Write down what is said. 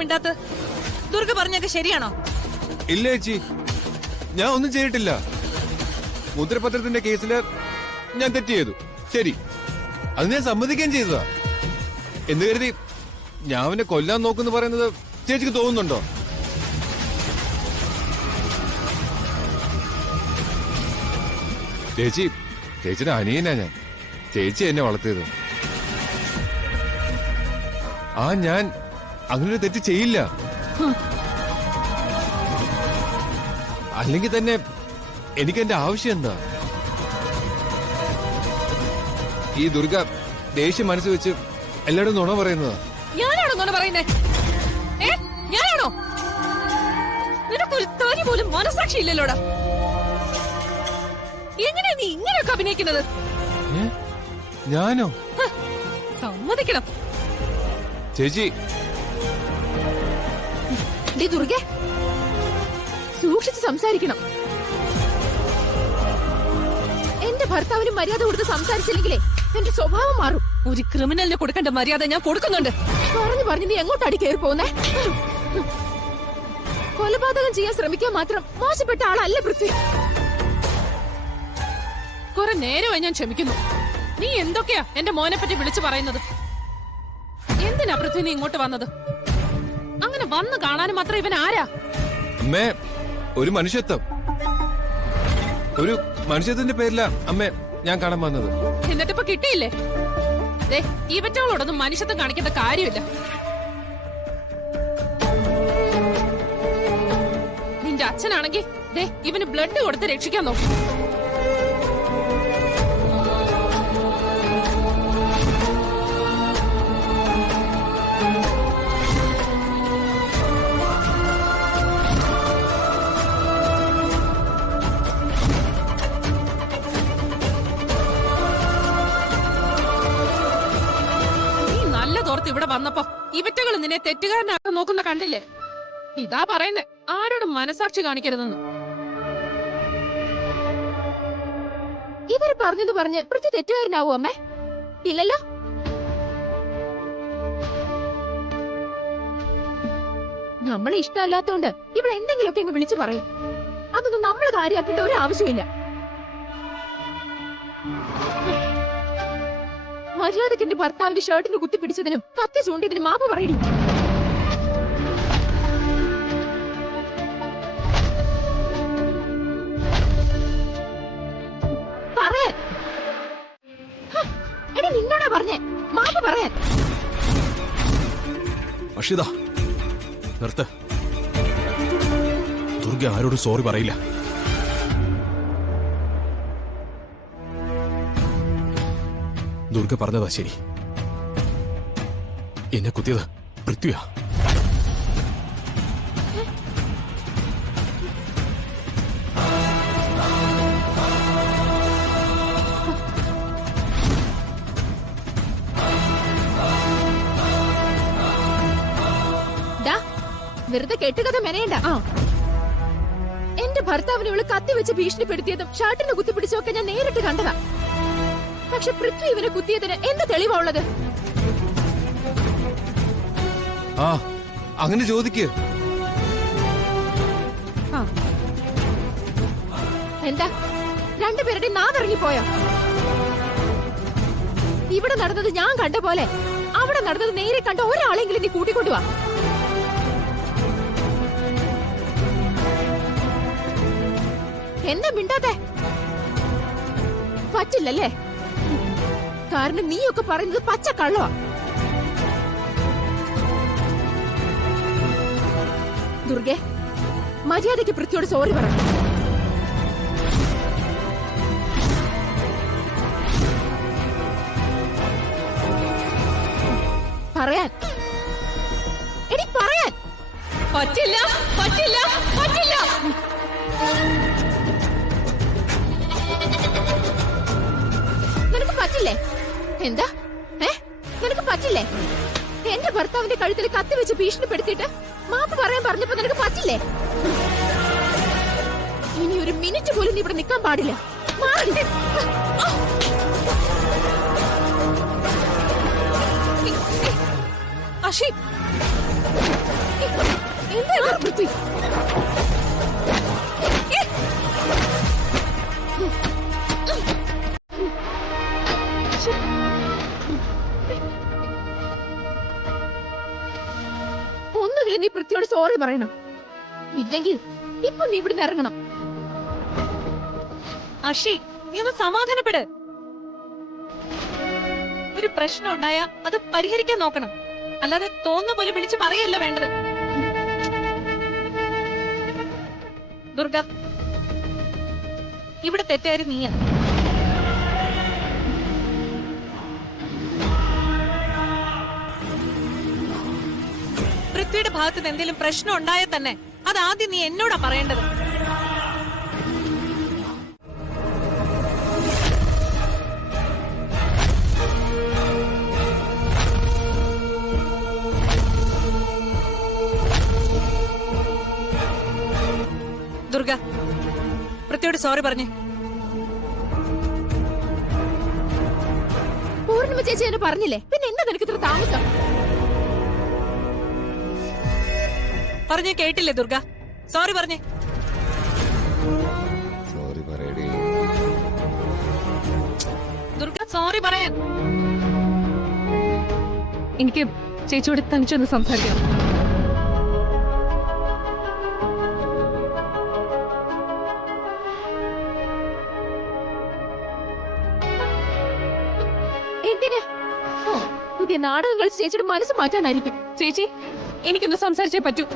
മിണ്ടാത്ത? ദുർഗ പറഞ്ഞൊക്കെ ശരിയാണോ? ഇല്ല ചേച്ചി, ഞാൻ ഒന്നും ചെയ്തിട്ടില്ല. മുദ്രപത്രത്തിന്റെ കേസില് ഞാൻ തെറ്റ് ചെയ്തു, ശരി, അത് ഞാൻ സമ്മതിക്കുകയും ചെയ്തതാ. എന്ന് കരുതി ഞാൻ അവനെ കൊല്ലാൻ നോക്കുന്നു പറയുന്നത് ചേച്ചിക്ക് തോന്നുന്നുണ്ടോ? ചേച്ചിയുടെ അനിയനാ ഞാൻ. ചേച്ചി എന്നെ വളർത്തിയത്. ഞാൻ അങ്ങനൊരു തെറ്റ് ചെയ്യില്ല. അല്ലെങ്കിൽ തന്നെ എനിക്ക് എന്റെ ആവശ്യം എന്താ? ഈ ദുർഗ ദേഷ്യം മനസ്സ് വെച്ച് എല്ലാവരും നുണ പറയുന്നതാ. ഞാനാണോ നുണ പറയുന്നേ? ഞാനാണോ? നിനക്കൊരു തരി പോലും മനസാക്ഷി ഇല്ലല്ലോടാ. എങ്ങനെയാ നീ ഇങ്ങനെയൊക്കെ അഭിനയിക്കുന്നത്? ഞാനോ? സമ്മതിക്കണം ചേച്ചി. ദുർഗെ, സൂക്ഷിച്ച് സംസാരിക്കണം. എന്റെ ഭർത്താവിന് മര്യാദ കൊടുത്ത് സംസാരിച്ചില്ലെങ്കിലേ എന്റെ സ്വഭാവം മാറും. ഒരു ക്രിമിനലിന് കൊടുക്കേണ്ട മര്യാദ ഞാൻ കൊടുക്കുന്നുണ്ട്. പറഞ്ഞു നീ എങ്ങോട്ടടി കയറി പോകുന്നേ? കൊലപാതകം ചെയ്യാൻ ശ്രമിക്കാൻ മാത്രം മോശപ്പെട്ട ആളല്ല പൃഥ്വി. കുറെ നേരമായി ഞാൻ ക്ഷമിക്കുന്നു. നീ എന്തൊക്കെയാ എന്റെ മോനെ പറ്റി വിളിച്ചു പറയുന്നത്? എന്തിനാ പൃഥ്വി നീ ഇങ്ങോട്ട് വന്നത്? അങ്ങനെ വന്ന് കാണാനും മാത്രം ഇവൻ ആരാ? അമ്മേ, ഒരു മനുഷ്യത്വം. ഒരു മനുഷ്യത്തിന്റെ പേരിലാ അമ്മേ ഞാൻ കാണാൻ വന്നത്. എന്നിട്ടിപ്പോ കിട്ടിയില്ലേ? ഇവറ്റകളോടൊന്നും മനുഷ്യത്വം കാണിക്കേണ്ട കാര്യമില്ല. നിന്റെ അച്ഛനാണെങ്കിൽ ഇവന് ബ്ലഡ് കൊടുത്ത് രക്ഷിക്കാൻ നോക്കും. ഇവിടെ വന്നപ്പോ ഇവറ്റകൾ നിന്നെ തെറ്റുകാരനാക്കാൻ നോക്കുന്ന കണ്ടില്ലേ? ഇതാ പറയുന്നേ, ആരോടും മനസാക്ഷി കാണിക്കരുതെന്ന്. ഇവര് പറഞ്ഞത് പറഞ്ഞ് പൃഥ്വി തെറ്റുകാരനാവൂ അമ്മേ? ഇല്ലല്ലോ. നമ്മളെ ഇഷ്ടമല്ലാത്തോണ്ട് ഇവിടെ എന്തെങ്കിലുമൊക്കെ അങ്ങ് വിളിച്ചു പറയും. അതൊന്നും നമ്മള് കാര്യമാക്കേണ്ട ഒരു ആവശ്യമില്ല. മര്യാദയ്ക്ക് എന്റെ ഭർത്താവിന്റെ ഷർട്ടിന് കുത്തിപ്പിടിച്ചതിനും കത്തി ചൂണ്ടിയതിനും മാപ്പ് പറയടി. പറയാൻ എടി നിന്നോടാ പറഞ്ഞേ മാപ്പ് പറയാൻ. അക്ഷിത, നിർത്ത്. ദുർഗ ആരോടും സോറി പറയില്ല. ദുർഗ പറഞ്ഞതാ ശരി. എന്നെ കുത്തിയത് പൃഥ്വിയാ. വെറുതെ കെട്ടുകഥ മെനയണ്ട. എന്റെ ഭർത്താവിനെ ഇവള് കത്തി വെച്ച് ഭീഷണിപ്പെടുത്തിയതും ഷർട്ടിന് കുത്തിപ്പിടിച്ചൊക്കെ ഞാൻ നേരിട്ട് കണ്ടതാ. പക്ഷെ പൃഥ്വി ഇവനെ കുത്തിയതിന് എന്ത് തെളിവാ ഉള്ളത്? അങ്ങനെ ചോദിക്ക്. എന്താ രണ്ടുപേരുടെ നാവിറങ്ങിപ്പോയോ? ഇവിടെ നടന്നത് ഞാൻ കണ്ട പോലെ അവിടെ നടന്നത് നേരെ കണ്ട ഒരാളെങ്കിലും നീ കൂട്ടിക്കൊണ്ടുവാ. എന്താ മിണ്ടാത്തെ? പറ്റില്ലല്ലേ? കാരണം നീയൊക്കെ പറയുന്നത് പച്ച കള്ളവാ. ദുർഗെ, മര്യാദയ്ക്ക് പൃഥ്വിയോട് സോറി പറ. പറയാൻ എടി പറയാൻ. പറ്റില്ല, പറ്റില്ല, പറ്റില്ല. നിനക്ക് പറ്റില്ലേ? എന്താ? നിനക്ക് പറ്റില്ലേ? എന്റെ ഭർത്താവിന്റെ കഴുത്തിൽ കത്തി വെച്ച് ഭീഷണിപ്പെടുത്തിയിട്ട് മാപ്പ് പറയാൻ പറഞ്ഞപ്പോ നിനക്ക് പറ്റില്ലേ? ഇനി ഒരു മിനിറ്റ് പോലും നീ ഇവിടെ നിൽക്കാൻ പാടില്ല. അഷി ചേച്ചിയോട് സോറി പറയണം. ഇല്ലെങ്കിൽ ഇപ്പൊ നീ ഇവിടുന്ന് ഇറങ്ങണം. അഷി, നീ ഒന്ന് സമാധാനപ്പെട്. ഒരു പ്രശ്നം ഉണ്ടായാ അത് പരിഹരിക്കാൻ നോക്കണം, അല്ലാതെ തോന്നുന്ന പോലെ വിളിച്ച് പറയല്ല വേണ്ടത്. ദുർഗ, ഇവിടെ തെറ്റുകാരി നീയാ. പൃഥ്വിയുടെ ഭാഗത്ത് നിന്ന് എന്തെങ്കിലും പ്രശ്നം ഉണ്ടായാൽ തന്നെ അത് ആദ്യം നീ എന്നോടാ പറയേണ്ടത്. ദുർഗ, പൃഥ്വിയോട് സോറി പറഞ്ഞേ. പൂർണിമ ചേച്ചി എന്നെ പറഞ്ഞില്ലേ, പിന്നെ എന്താ നിനക്ക് ഇത്ര താമസം? പറഞ്ഞേ കേട്ടില്ലേ ദുർഗ? സോറി പറഞ്ഞേ. സോറി പറയടേ. ദുർഗ, സോറി പറയാൻ. എനിക്ക് ചേച്ചിയോട് തനിച്ചൊന്ന് സംസാരിക്കാം. എന്തിന്? പുതിയ നാടകങ്ങൾ ചേച്ചിയുടെ മനസ്സ് മാറ്റാനായിരിക്കും. ചേച്ചി, എനിക്കൊന്ന് സംസാരിച്ചേ പറ്റൂ.